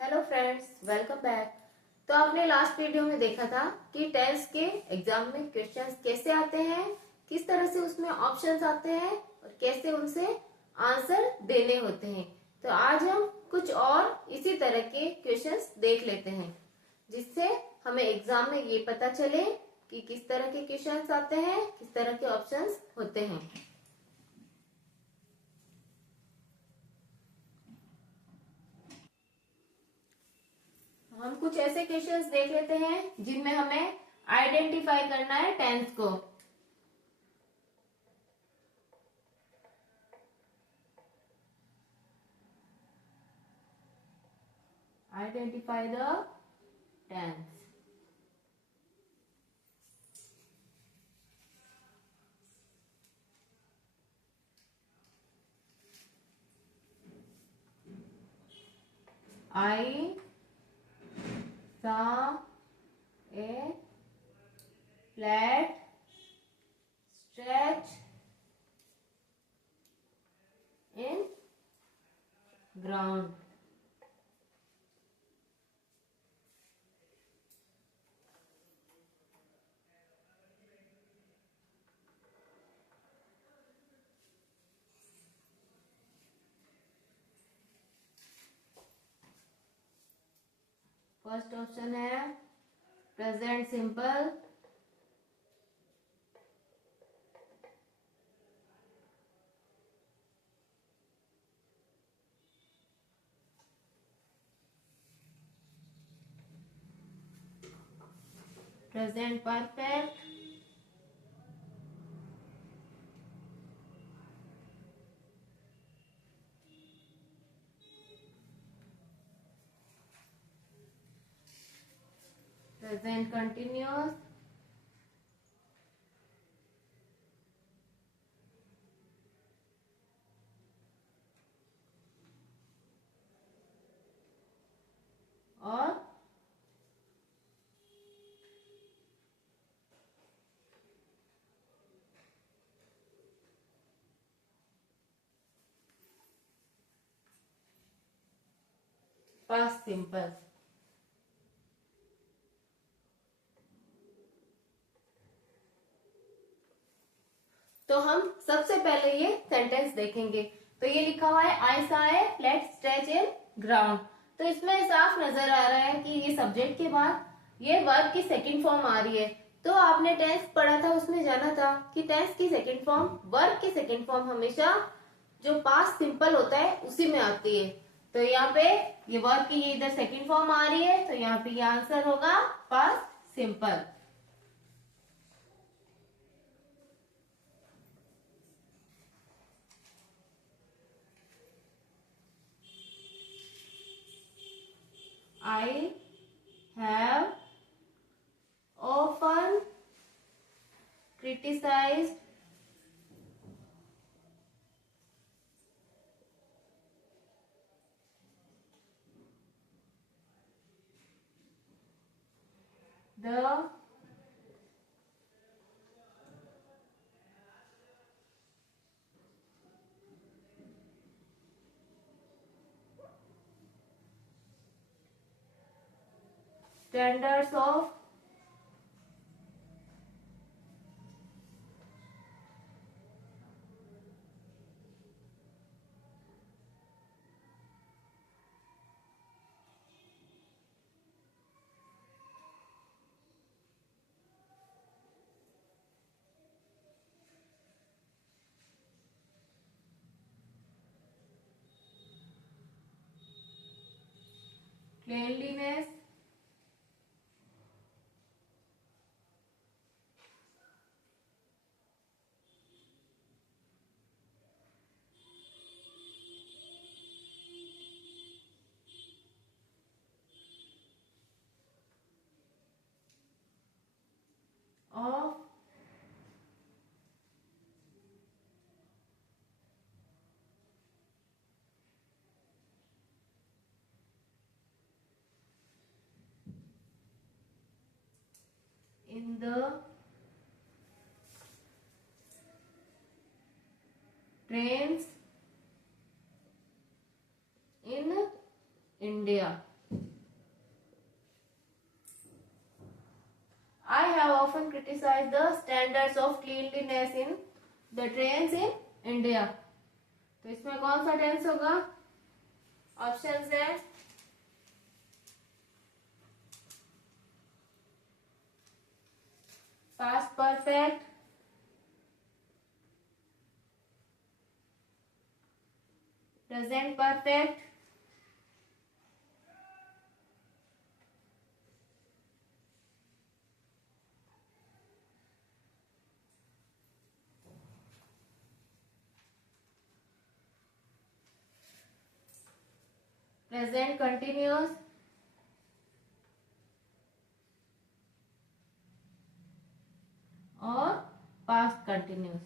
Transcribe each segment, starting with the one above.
Hello friends, welcome back. तो आपने last video में देखा था कि टेंस के एग्जाम में क्वेश्चंस कैसे आते हैं, किस तरह से उसमें ऑप्शंस आते हैं और कैसे उनसे आंसर देने होते हैं। तो आज हम कुछ और इसी तरह के क्वेश्चंस देख लेते हैं, जिससे हमें एग्जाम में ये पता चले कि किस तरह के क्वेश्चंस आते हैं, किस तरह के ऑप्शंस होते हैं। हम कुछ ऐसे क्वेश्चंस देख लेते हैं जिनमें हमें आइडेंटिफाई करना है टेंस को। Identify the tense. I saw a flat stretch in ground. First option है present simple. Present perfect. Present continuous. और पास्ट सिंपल। तो हम सबसे पहले ये सेंटेंस देखेंगे। तो ये लिखा हुआ है I saw a flat stretch in ground. तो इसमें साफ नजर आ रहा है कि ये सब्जेक्ट के बाद ये वर्ब की सेकंड फॉर्म आ रही है। तो आपने टेंस पढ़ा था, उसमें जाना था कि टेंस की सेकंड फॉर्म, वर्ब की सेकंड फॉर्म हमेशा जो पास्ट सिंपल होता है उसी में आती है। तो यहाँ पे ये वर्ब की इधर सेकंड फॉर्म आ रही है, तो यहाँ पे ये आंसर होगा past simple. I have often criticized the standards of cleanliness, of in the trains in India। I have often criticized the standards of cleanliness in the trains in India. तो इसमें कौन सा टेंस होगा? ऑप्शन है past perfect, present perfect, present continuous और past continuous.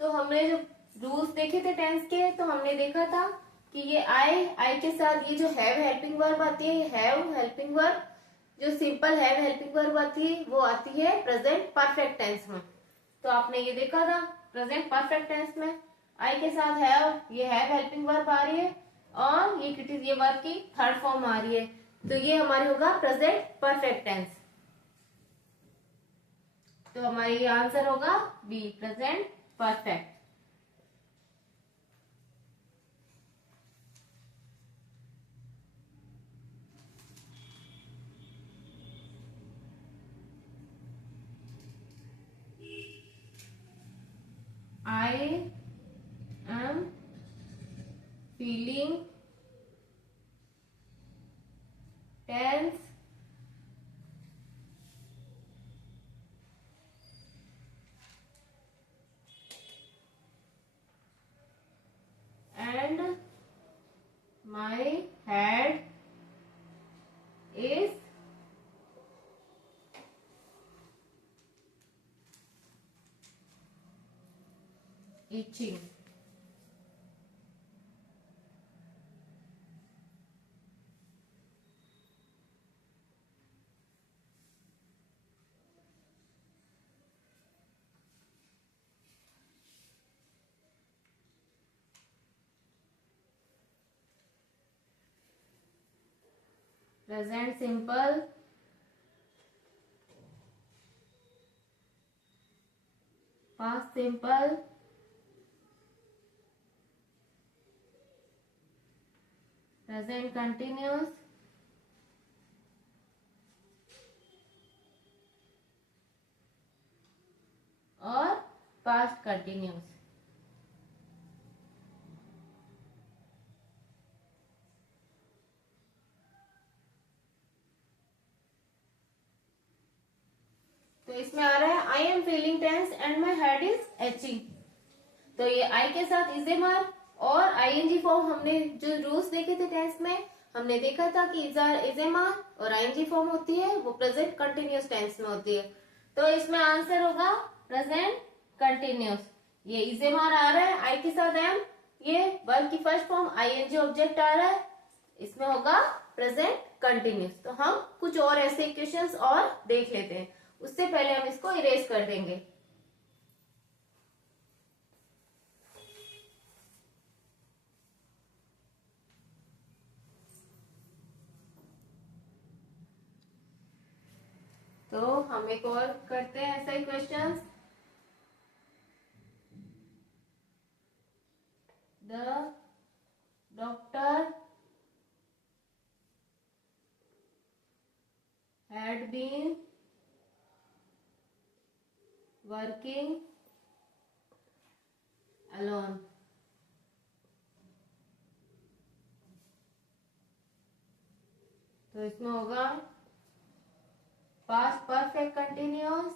तो हमने जो रूल्स देखे थे टेंस के, तो हमने देखा था कि ये आई के साथ ये जो हैव हेल्पिंग वर्ब आती है, हैव हेल्पिंग वर्ब, जो सिंपल हैव हेल्पिंग वर्ब आती है वो आती है प्रेजेंट परफेक्ट टेंस में। तो आपने ये देखा था प्रेजेंट परफेक्ट टेंस में आई के साथ हैव, ये हैव हेल्पिंग वर्ब आ रही है और ये वर्ब की थर्ड फॉर्म आ रही है, तो ये हमारी होगा प्रेजेंट परफेक्ट टेंस। तो हमारा ये आंसर होगा B, present perfect. I am feeling tense and my head is itching. Present simple, past simple, present continuous, और past continuous। तो इसमें आ रहा है I am feeling tense and my head is aching. तो ये आई के साथ इज एम आर और आईएनजी फॉर्म, हमने जो रूल्स देखे थे टेंस में, हमने देखा था कि इज एम आर और आईएनजी फॉर्म होती है वो प्रेजेंट कंटिन्यूअस टेंस में होती है। तो इसमें आंसर होगा प्रेजेंट कंटिन्यूअस। ये इज एम आर आ रहा है आई के साथ एम, ये वर्ब की फर्स्ट फॉर्म आईएनजी ऑब्जेक्ट आ रहा है, इसमें होगा प्रेजेंट कंटिन्यूअस। तो हम कुछ और ऐसे क्वेश्चंस और देख लेते हैं, उससे पहले हम इसको इरेज कर देंगे। तो हम एक और करते हैं ऐसा ही questions. The doctor had been working alone। तो इसमें होगा past perfect continuous,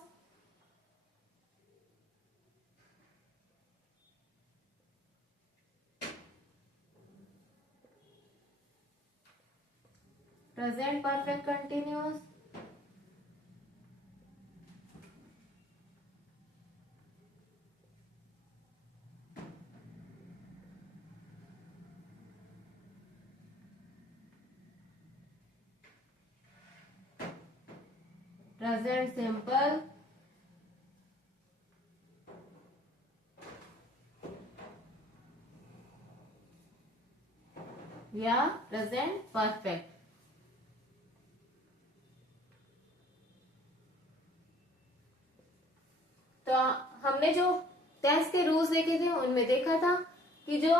present perfect continuous, present simple, या प्रेजेंट परफेक्ट। तो हमने जो टेंस के रूल्स देखे थे उनमें देखा था कि जो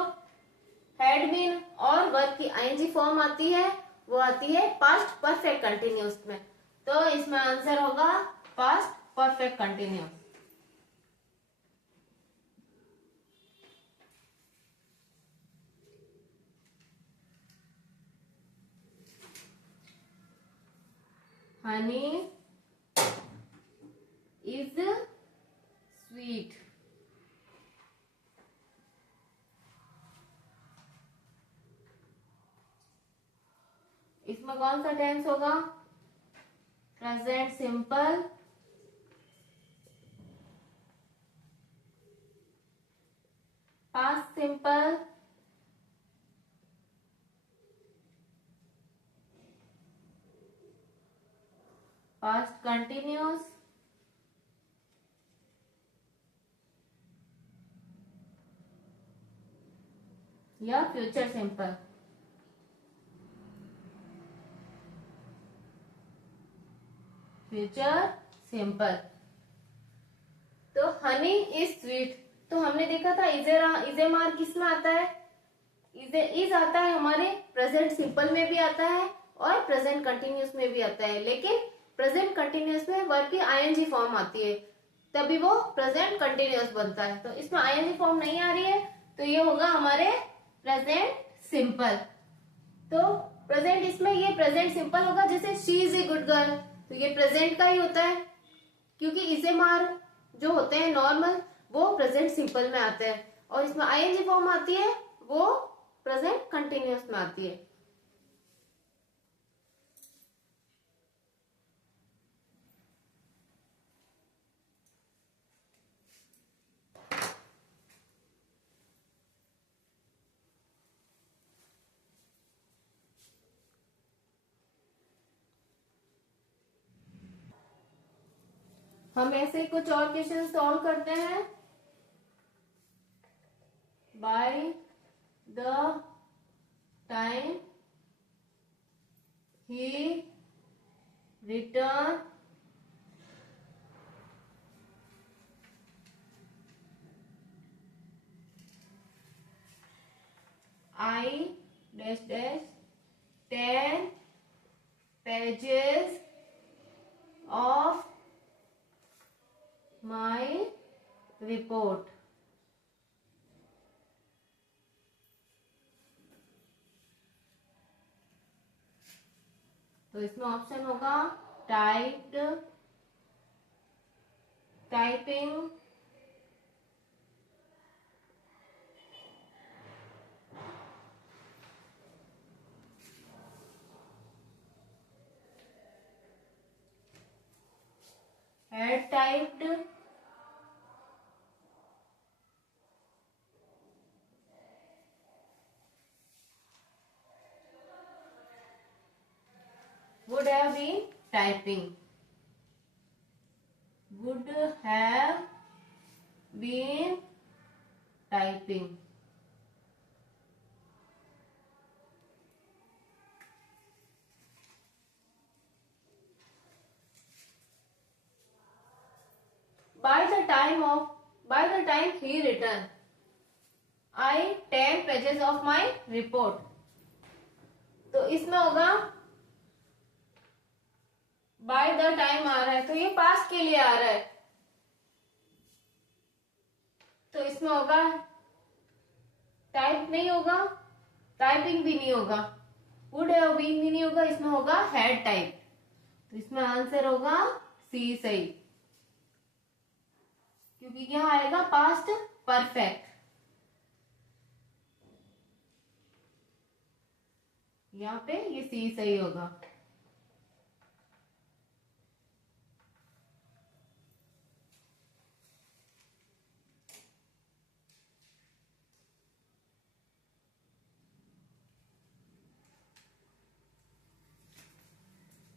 हैड बीन और वर्ब की आईएनजी फॉर्म आती है वो आती है पास्ट परफेक्ट कंटिन्यूअस में। तो इसमें आंसर होगा past perfect continuous. Honey is sweet. इसमें कौन सा टेंस होगा? Present simple, past simple, past continuous, या फ्यूचर सिंपल। Future simple. तो हनी इज स्वीट, तो हमने देखा था इजे मार किस में आता है? इज आता है हमारे प्रेजेंट सिंपल में भी आता है और प्रेजेंट कंटिन्यूअस में भी आता है, लेकिन प्रेजेंट कंटिन्यूअस में वर्ब की आईएनजी फॉर्म आती है तभी वो प्रेजेंट कंटिन्यूअस बनता है। तो इसमें आईएनजी फॉर्म नहीं आ रही है तो ये होगा हमारे प्रेजेंट सिंपल। तो प्रेजेंट इसमें ये प्रेजेंट सिंपल होगा, जैसे she is a good girl, तो ये प्रेजेंट का ही होता है क्योंकि इसे मार जो होते हैं नॉर्मल वो प्रेजेंट सिंपल में आते हैं, और इसमें आईएनजी फॉर्म आती है वो प्रेजेंट कंटिन्यूअस में आती है। हम ऐसे कुछ और क्वेश्चन सॉल्व करते हैं। By the time he return I dash dash 10 pages of my report। तो इसमें ऑप्शन होगा typed, typing, had typed, would have been typing, would have been typing। by the time he returned I 10 pages of my report। तो इसमें होगा by the time आ रहा है तो ये पास्ट के लिए आ रहा है, तो इसमें होगा टाइप नहीं होगा, टाइपिंग भी नहीं होगा, वुड हैव बीन भी नहीं होगा, इसमें होगा हैड टाइप। तो इसमें आंसर होगा सी सही, क्योंकि यहाँ आएगा पास्ट परफेक्ट। यहाँ पे ये सी सही होगा।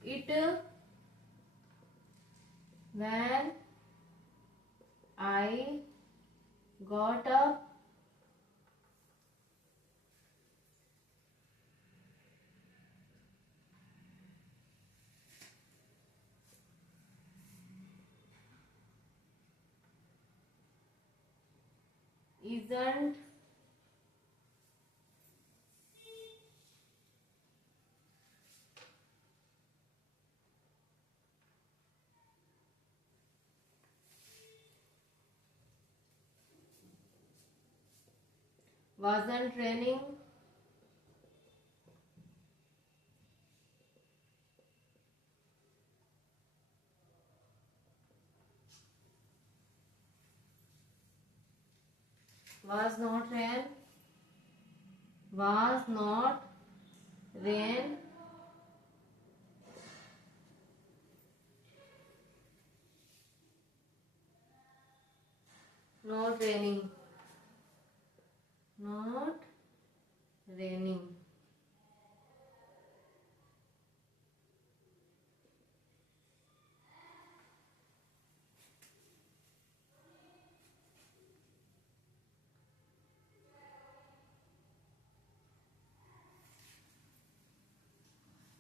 It when I got up isn't wasn't raining, was not rain, was not rain, not raining, not raining.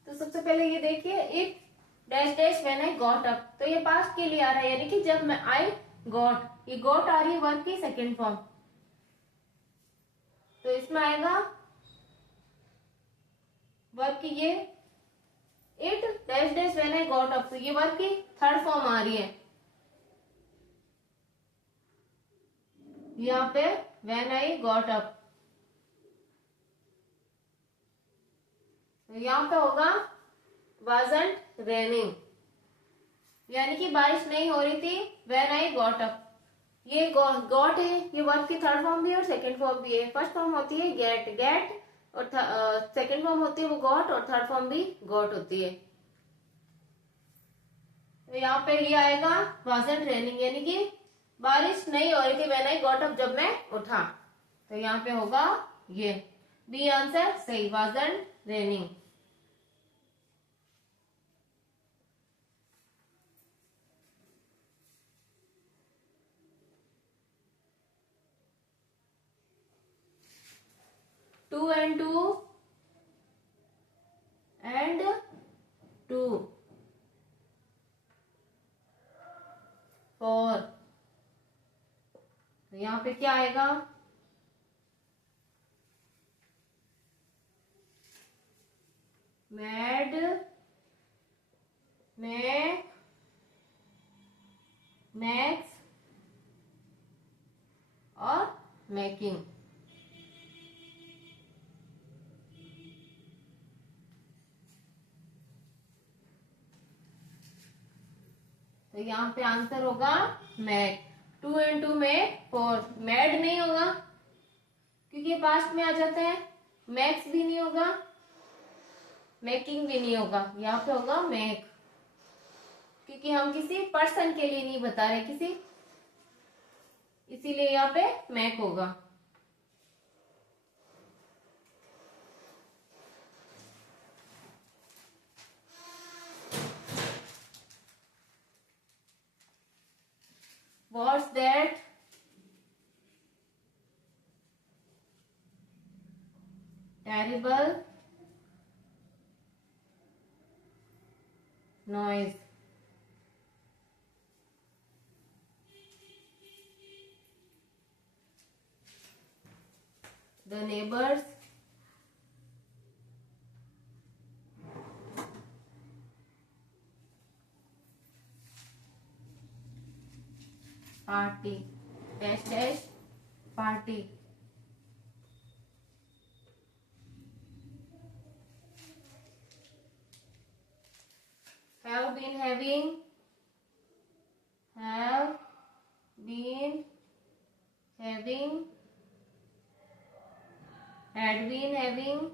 तो सबसे पहले ये देखिए, it dash dash when I got up, तो ये पास्ट के लिए आ रहा है, यानी कि जब मैं आई गॉट, ये गॉट आ रही है वर्ब की सेकेंड फॉर्म, तो इसमें आएगा वर्ब की ये it dash dash when I got up, तो ये वर्ब की थर्ड फॉर्म आ रही है यहाँ पे, व्हेन आई गॉट अप, तो यहाँ पे होगा wasn't raining, यानी कि बारिश नहीं हो रही थी when I got up। ये गॉट है, ये वर्ब की थर्ड फॉर्म भी है और सेकंड फॉर्म भी है। फर्स्ट फॉर्म होती है गेट और सेकंड फॉर्म होती है वो गॉट, और थर्ड फॉर्म भी गॉट होती है। तो यहाँ पे ये आएगा wasn't raining, यानी कि बारिश नहीं हो रही थी when I got up, जब मैं उठा, तो यहाँ पे होगा ये बी आंसर सही, wasn't raining। Two and two and two, four, तो यहाँ पे क्या आएगा, मैड मैक मैक्स और मेकिंग। तो यहाँ पे आंसर होगा मैक। टू एंड टू में फोर, मैड नहीं होगा क्योंकि पास्ट में आ जाता है, मैक्स भी नहीं होगा, मेकिंग भी नहीं होगा, यहाँ पे होगा मैक, क्योंकि हम किसी पर्सन के लिए नहीं बता रहे किसी, इसीलिए यहाँ पे मैक होगा। What's that? Terrible noise. The neighbors party dash dash party। have been having, have been having, had been having,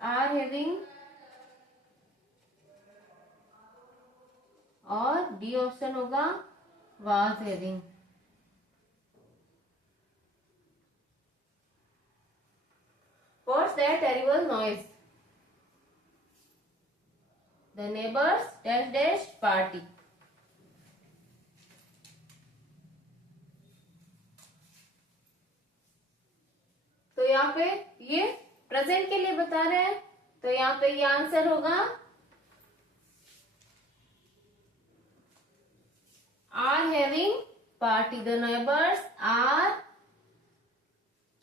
are having, और डी ऑप्शन होगा was having। What's that terrible noise? The neighbors dash dash party। तो यहाँ पे ये प्रेजेंट के लिए बता रहे हैं, तो यहाँ पे ये आंसर होगा are having party, the neighbours are,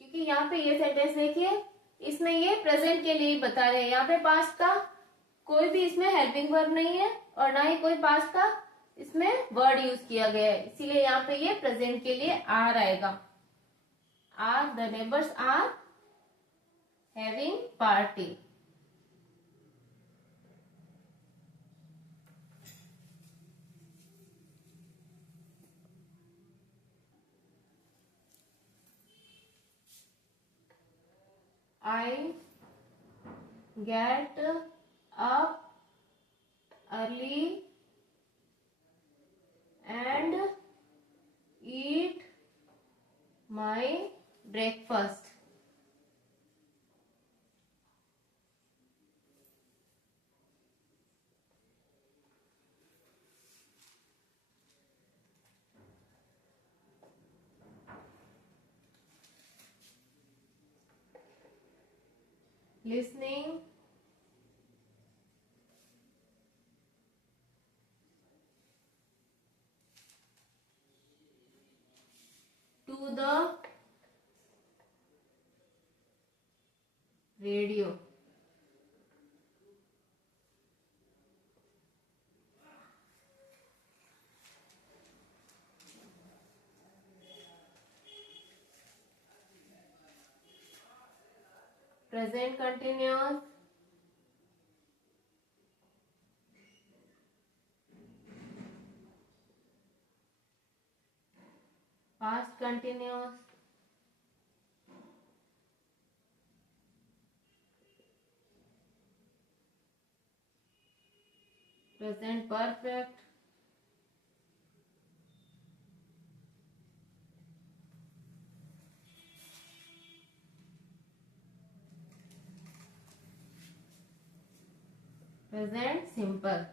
क्योंकि यहाँ पे ये सेंटेंस देखिए, इसमें ये प्रेजेंट के लिए बता रहे हैं, यहाँ पे पास्ट का कोई भी इसमें हेल्पिंग वर्ब नहीं है और ना ही कोई पास्ट का इसमें वर्ड यूज किया गया है, इसीलिए यहाँ पे ये प्रेजेंट के लिए आर आएगा। Are, the neighbours are having party. I get up early and eat my breakfast. Listening to the radio. Present continuous. Past continuous. Present perfect. Present simple.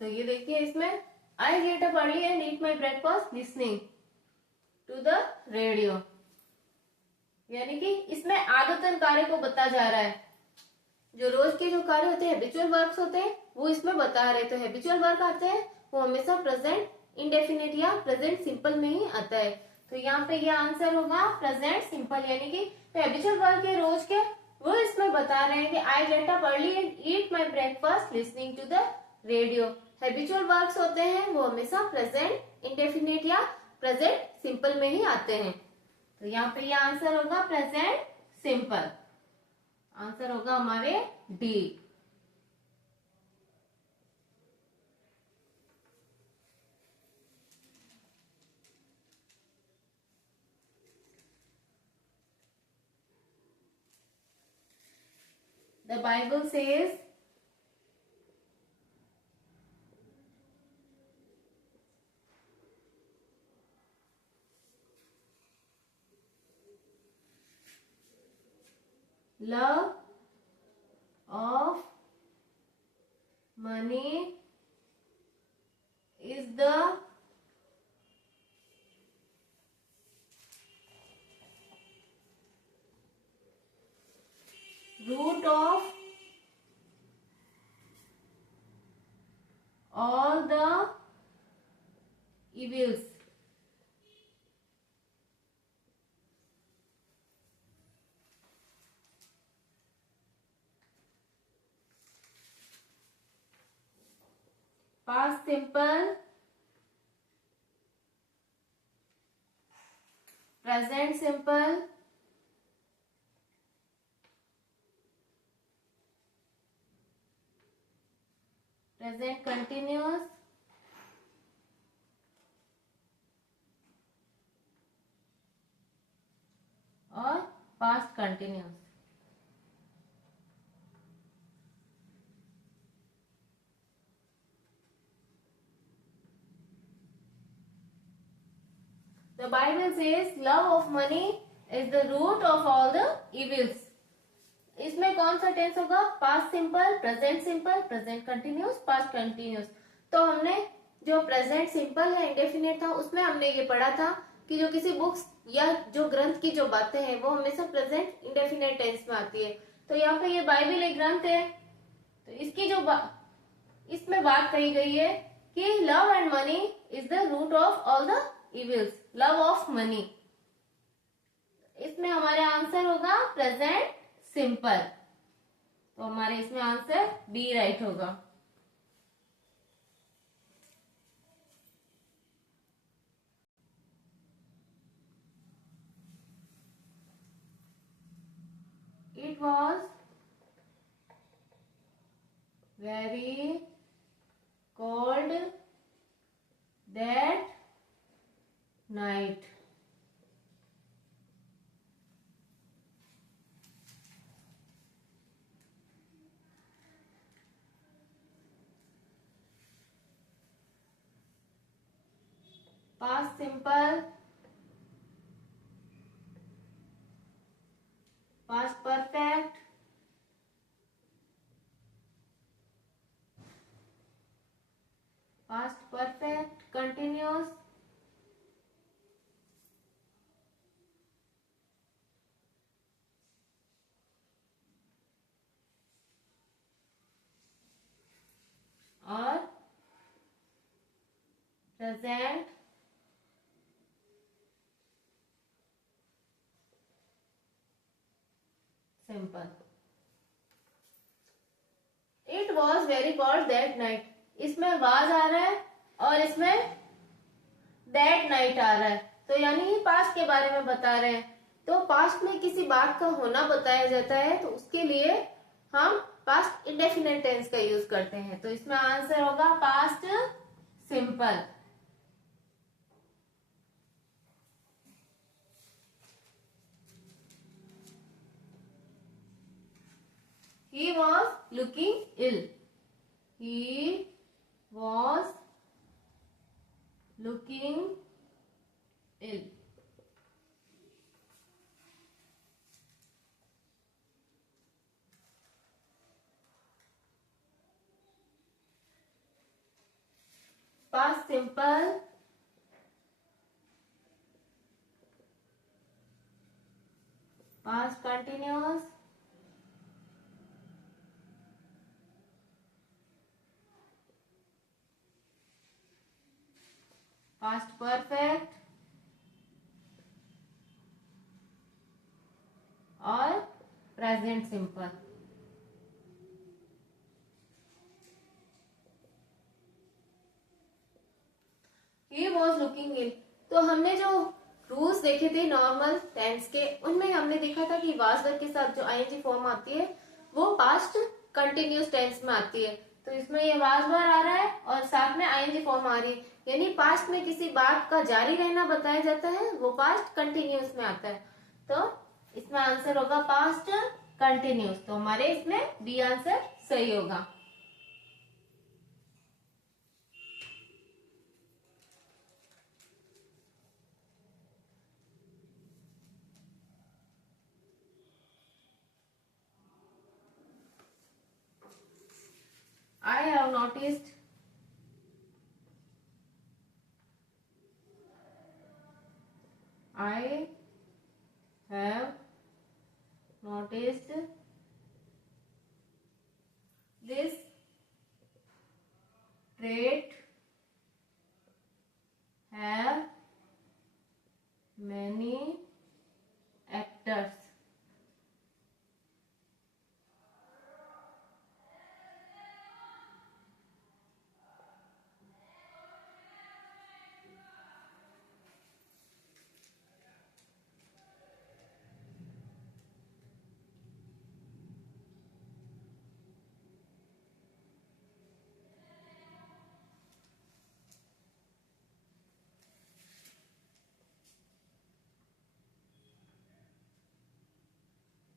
तो ये देखिए इसमें I get up early and eat my breakfast listening to the radio, यानी कि इसमें आदतन कार्य को बता जा रहा है, जो रोज के जो कार्य होते हैं हैबिचुअल वर्क्स होते हैं वो इसमें बता रहे। तो हैबिचुअल वर्क आते हैं वो हमेशा प्रेजेंट इंडेफिनिट या प्रेजेंट सिंपल में ही आता है। तो यहाँ पे ये आंसर होगा प्रेजेंट सिंपल, यानी कि हैबिचुअल वर्क है रोज के, वो इसमें बता रहे हैं कि I get up early and eat my breakfast listening to the radio. Habitual works होते हैं वो हमेशा प्रेजेंट इंडेफिनिट या प्रेजेंट सिंपल में ही आते हैं। तो यहाँ पे ये आंसर होगा प्रेजेंट सिंपल, आंसर होगा हमारे D. The Bible says love of money is the root of all the evils. Past simple, present simple, present continuous, और past continuous। The Bible says love of money is the root of all the evils. इसमें कौन सा टेंस होगा? Past simple, present simple, present continuous, past continuous. तो हमने जो present simple है इंडेफिनिट था उसमें हमने ये पढ़ा था कि जो किसी बुक्स या जो ग्रंथ की जो बातें हैं वो हमेशा प्रेजेंट इंडेफिनिट टेंस में आती है। तो यहाँ पे ये बाइबल एक ग्रंथ है, तो इसकी जो इसमें बात कही गई है कि love and money is the root of all the evils. Love of money, इसमें हमारे आंसर होगा प्रेजेंट सिंपल। तो हमारे इसमें आंसर बी राइट होगा। It was very cold that night. Past simple, past perfect, past perfect, continuous, और present simple. It was very cold that night. इसमें was आ रहा है और इसमें that night आ रहा है, तो यानी ये पास्ट के बारे में बता रहे हैं। तो पास्ट में किसी बात का होना बताया जाता है तो उसके लिए हम पास्ट इंडेफिनिट टेंस का यूज करते हैं। तो इसमें आंसर होगा past simple. He was looking ill. He was looking ill. Past simple, past continuous, past perfect और present simple. He was looking ill, तो हमने जो रूल्स देखे थे नॉर्मल टेंस के, उनमें हमने देखा था कि वाज वर्ब के साथ जो आईएनजी फॉर्म आती है वो पास्ट कंटिन्यूस टेंस में आती है। तो इसमें ये वाज वर्ब आ रहा है और साथ में आईएनजी फॉर्म आ रही है, यानी पास्ट में किसी बात का जारी रहना बताया जाता है, वो पास्ट कंटिन्यूस में आता है। तो इसमें आंसर होगा पास्ट कंटिन्यूस। तो हमारे इसमें बी आंसर सही होगा। I have noticed this trait have many actors.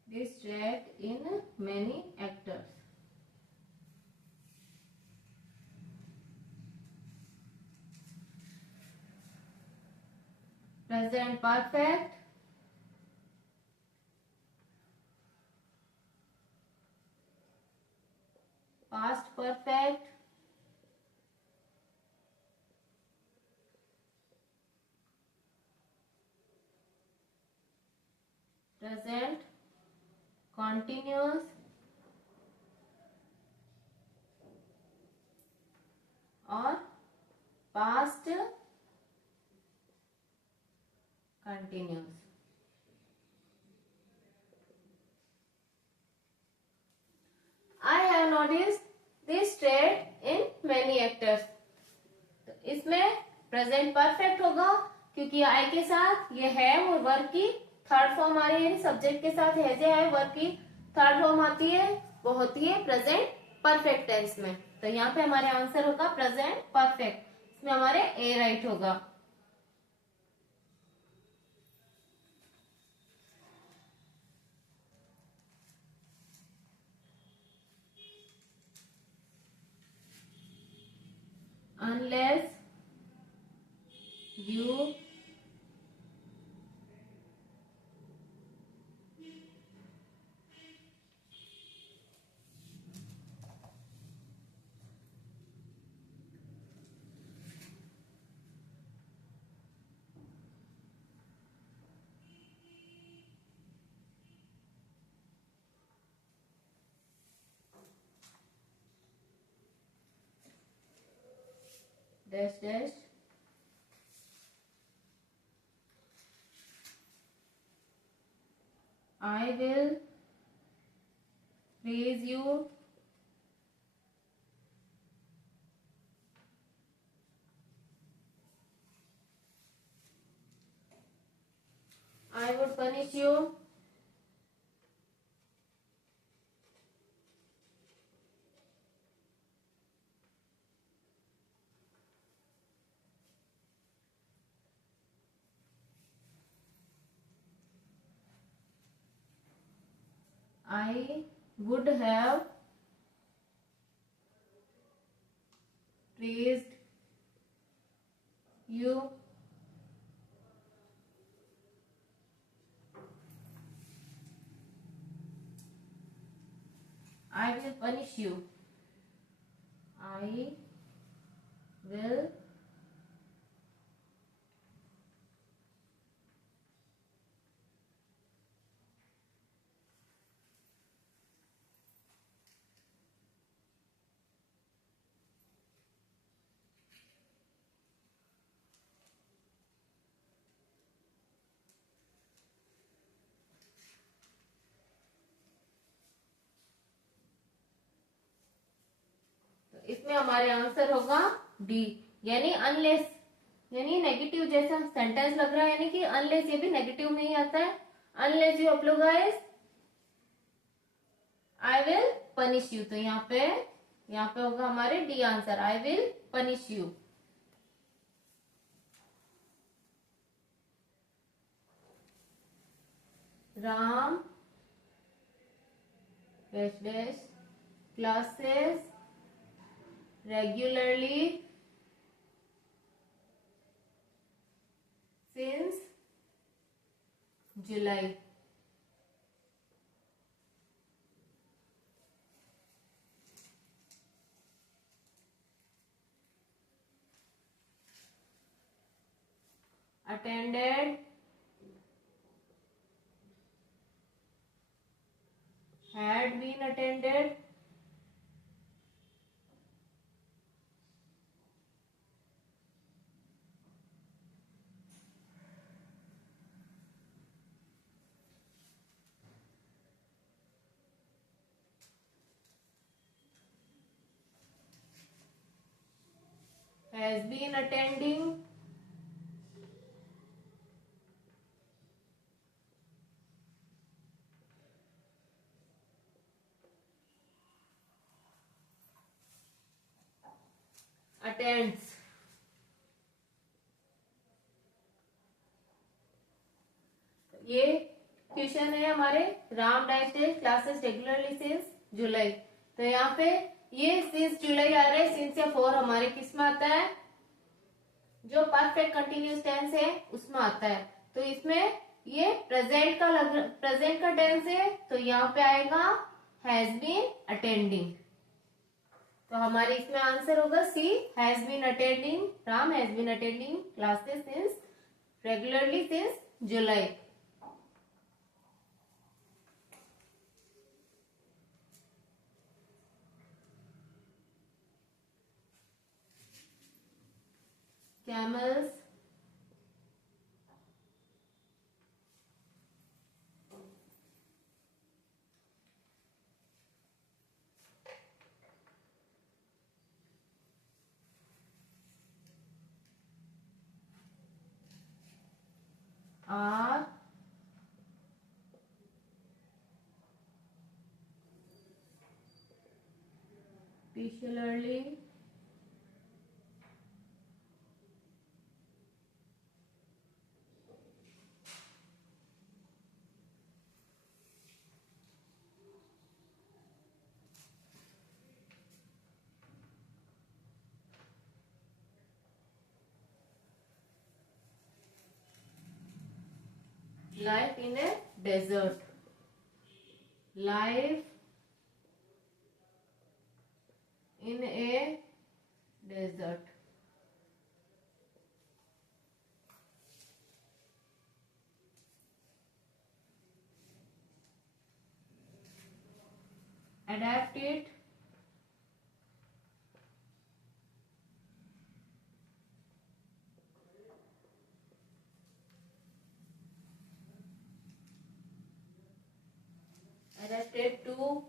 This trait in many actors. Present perfect, past perfect, present continuous और past continuous. I have noticed this trait in many actors. तो इसमें present perfect होगा क्योंकि आई के साथ ये है और वर्ब की थर्ड फॉर्म आ रही है, सब्जेक्ट के साथ है जो है वर्ब की थर्ड फॉर्म आती है, वो होती है प्रेजेंट परफेक्ट टेंस में। तो यहाँ पे हमारे आंसर होगा प्रेजेंट परफेक्ट, इसमें हमारे ए राइट होगा। Unless you dash dash I will praise you I would punish you I would have praised you I will punish you I will इसमें हमारे आंसर होगा डी, यानी अनलेस, यानी नेगेटिव जैसा सेंटेंस लग रहा है, यानी कि अनलेस ये भी नेगेटिव में ही आता है। Unless you apologize I will punish you, तो यहाँ पे होगा हमारे D answer, I will punish you. Ram dash dash classes regularly since July. Attended had been attended has been attending attends। ये क्वेश्चन है हमारे Ram dash dash classes regularly since जुलाई। तो यहाँ पे ये सिंस जुलाई आ रहा है, सिंस या फॉर हमारे किस में आता है, जो परफेक्ट कंटिन्यूस टेंस है उसमें आता है। तो इसमें ये प्रेजेंट का टेंस है, तो यहाँ पे आएगा हैज बीन अटेंडिंग। तो हमारे इसमें आंसर होगा C, has been attending, Ram has been attending classes since regularly since July. Camels are peculiarly life in a desert. Life in a desert. Adapt it adapted to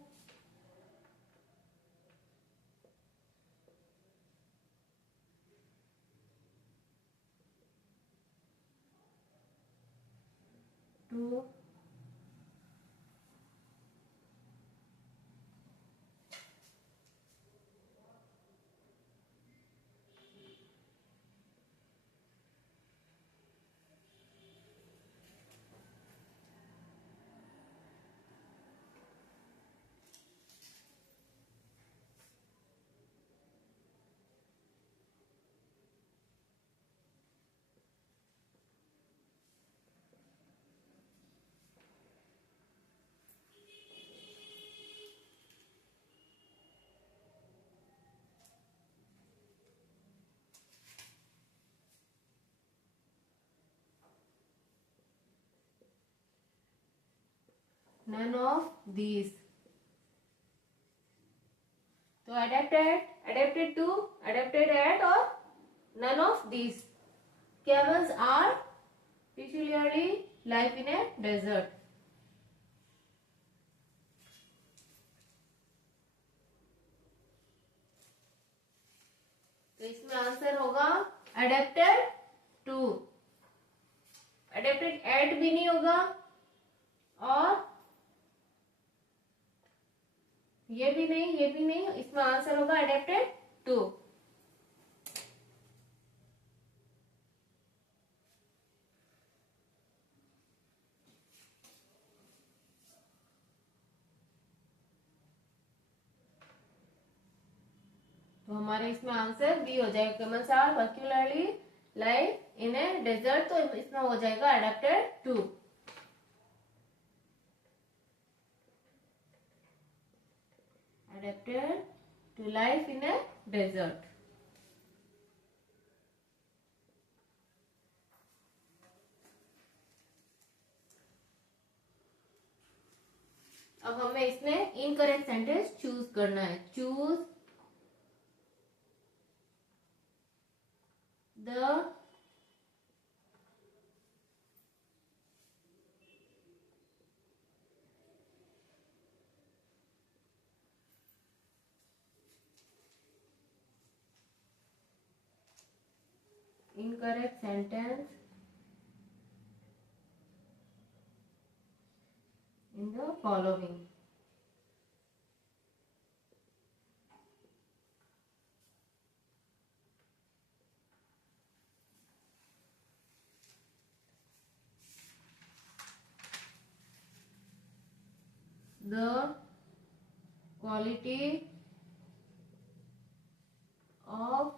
to none of these. तो adapted to, adapted at or none of these. Camels are peculiarly live in a desert. तो इसमें answer होगा adapted to. adapted at भी नहीं होगा और ये भी नहीं, इसमें आंसर होगा adapted to. तो हमारे इसमें आंसर बी हो जाएगा। Camels are particularly live in a desert, तो इसमें हो जाएगा adapted to. Adapted to life in a desert. अब हमें इसमें इनकरेक्ट सेंटेंस चूज करना है। Choose the incorrect sentence in the following. The quality of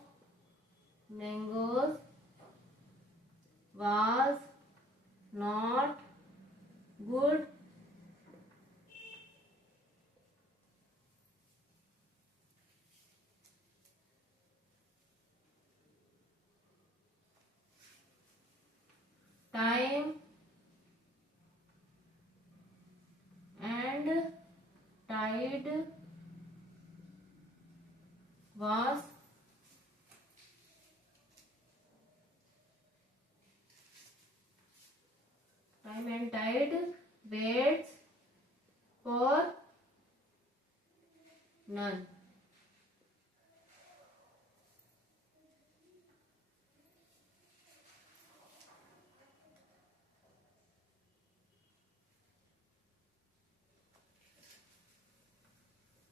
mangoes was not good. Time and tide was time and tide waits for none.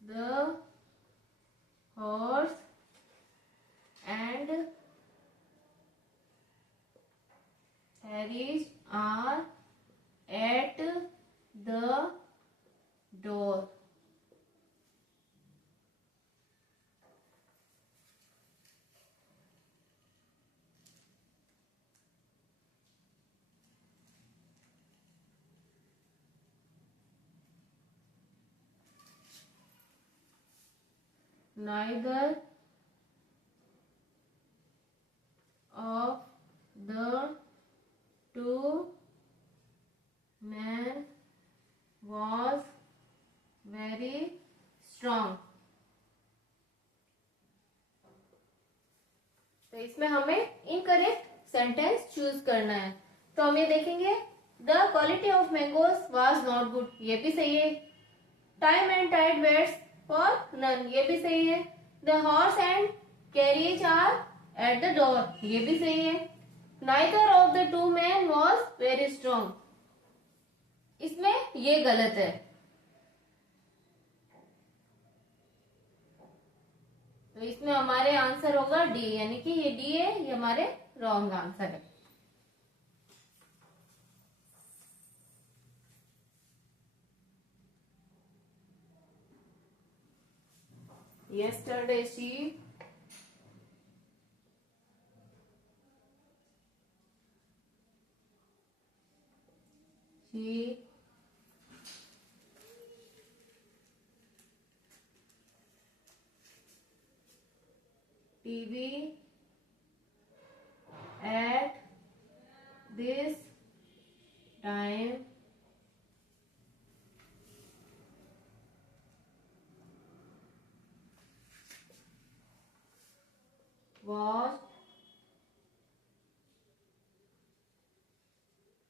The horse and carriage are at the door. Neither of the two men was very strong. तो इसमें हमें incorrect sentence choose करना है। तो हम ये देखेंगे the quality of mangoes was not good, ये भी सही है। Time and tide waits for none, ये भी सही है। The horse and carriage are at the door, ये भी सही है। Neither of the two man was very strong, इसमें ये गलत है। तो इसमें हमारे आंसर होगा डी, यानी कि ये डी है, ये हमारे रॉन्ग आंसर है। Yesterday she TV at this time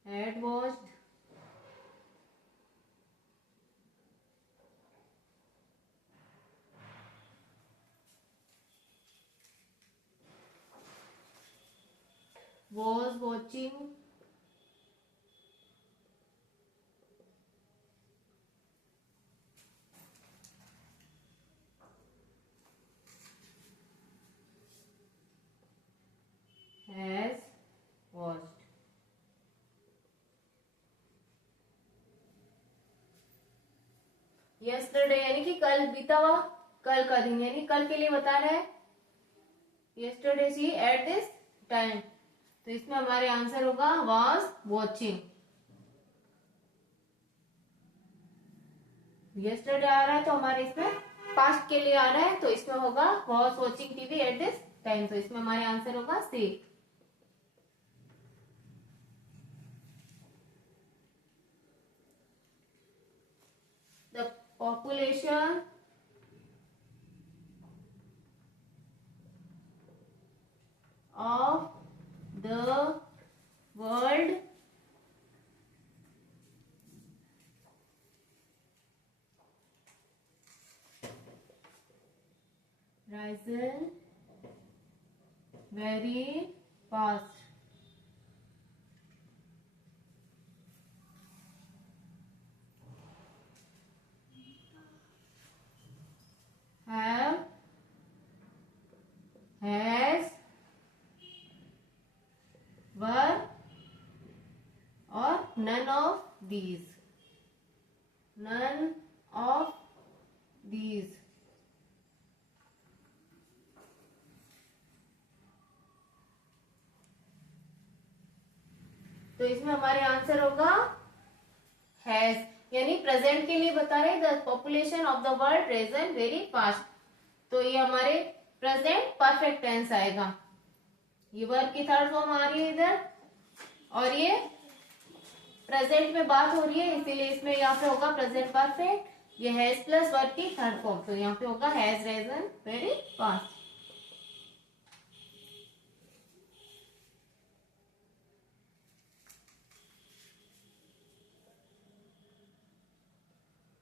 had watched was watching has watched। Yesterday यानी कि कल, बीता हुआ कल का दिन, यानी कल के लिए बता रहा है। Yesterday see at this time, तो इसमें हमारे आंसर होगा वाज वॉचिंग। यस्टरडे आ रहा है तो हमारे इसमें पास्ट के लिए आ रहा है, तो इसमें होगा was watching TV at this time, तो इसमें हमारे आंसर होगा C. The population of the world risen very fast। Have, has, were और none of these, none of these। तो तो इसमें हमारे आंसर होगा हैज, यानी प्रेजेंट के लिए बता रहे the population of the world risen very fast. तो ये हमारे प्रेजेंट परफेक्ट टेंस आएगा। ये वर्ब की थर्ड फॉर्म आ रही है इधर, और ये प्रेजेंट में बात हो रही है, इसीलिए इसमें यहाँ पे होगा प्रेजेंट परफेक्ट। ये हैज प्लस वर्ब की थर्ड फॉर्म, तो यहाँ पे होगा has risen very fast.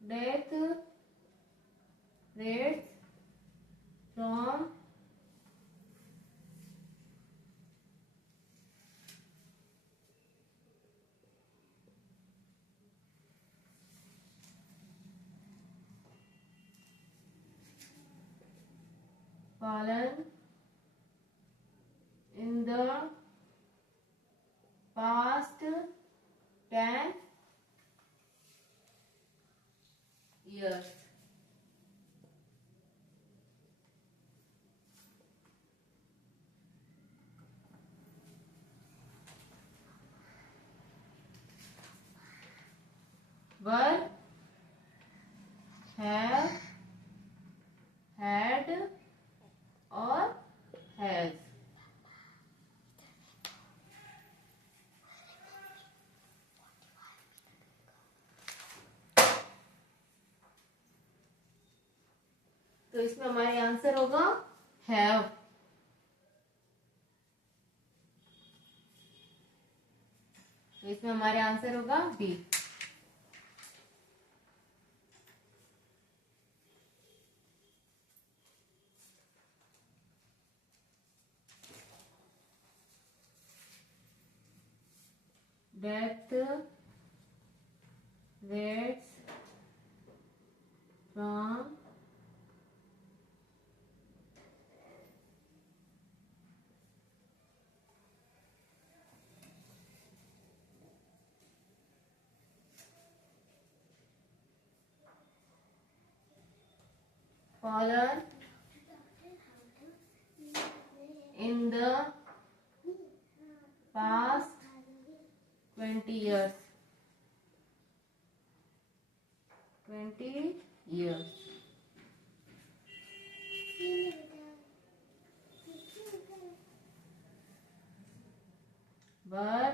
Death rates from fallen in the past 10 years. Were, have, had और has। तो इसमें हमारे आंसर होगा हैव। तो इसमें हमारे आंसर होगा B. Death rates from fallen in the past 20 years। 20 years। Were,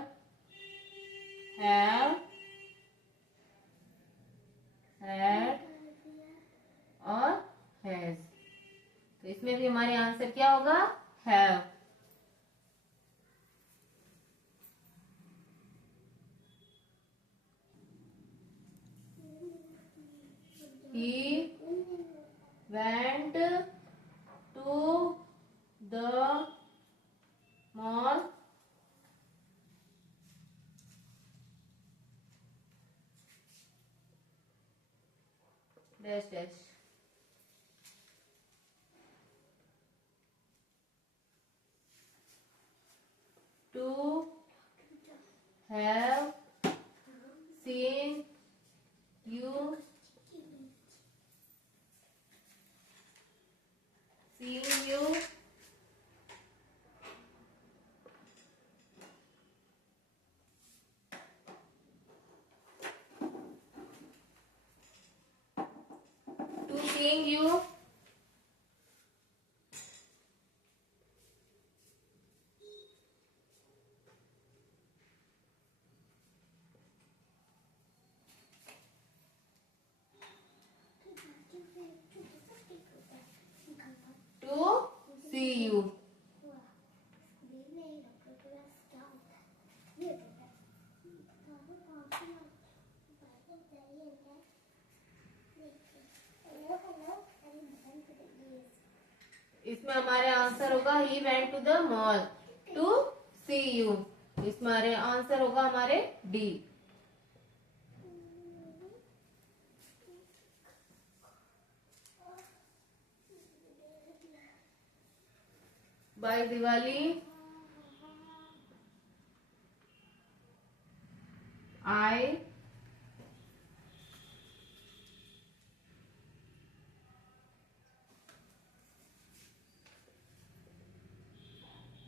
have, had और has। तो इसमें भी हमारे आंसर क्या होगा have। He went to the mall dash dash। To have seen you, seen you to seeing you to see you। इसमें हमारे answer होगा he went to the mall to see you. इसमें हमारे आंसर होगा हमारे D. By Diwali I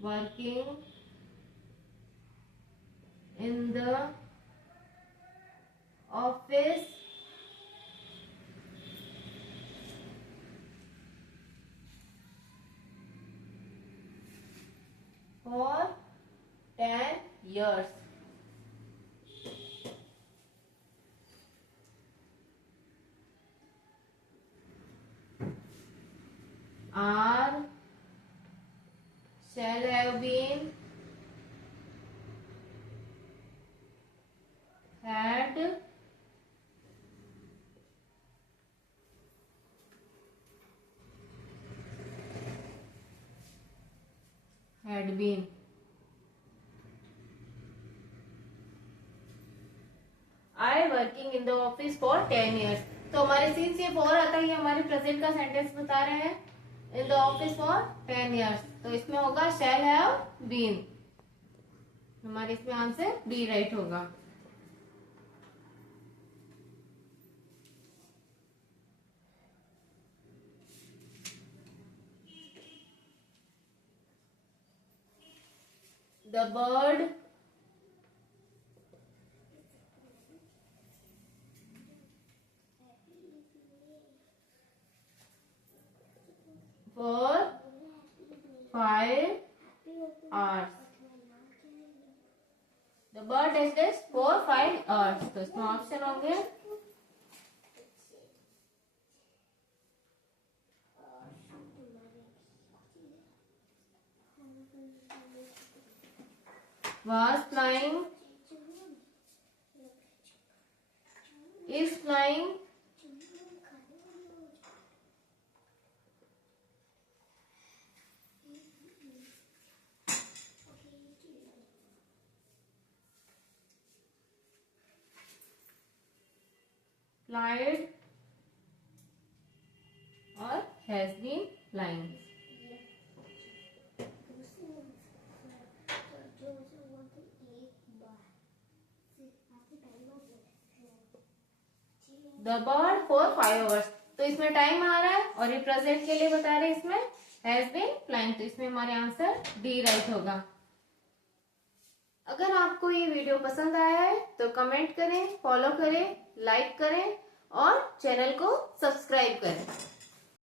working in the office for 10 years. R shall have been had been. I working in the office for 10 years. तो हमारे सिंस ये फॉर आता है, ये हमारे प्रेजेंट का सेंटेंस बता रहे हैं. इन द ऑफिस फॉर 10 years, तो इसमें होगा शैल हैव बीन. हमारे इसमें आंसर बी राइट होगा. The bird for 5 hours. The bird dash for 5 hours. तो इसमें ऑप्शन होंगे was flying, is flying, flied और has been flying. The bird for 5 hours. तो इसमें टाइम आ रहा है और ये प्रेजेंट के लिए बता रहे हैं इसमें has been flying. तो इसमें हमारे आंसर डी राइट होगा. अगर आपको ये वीडियो पसंद आया है तो कमेंट करें, फॉलो करें, लाइक करें और चैनल को सब्सक्राइब करें.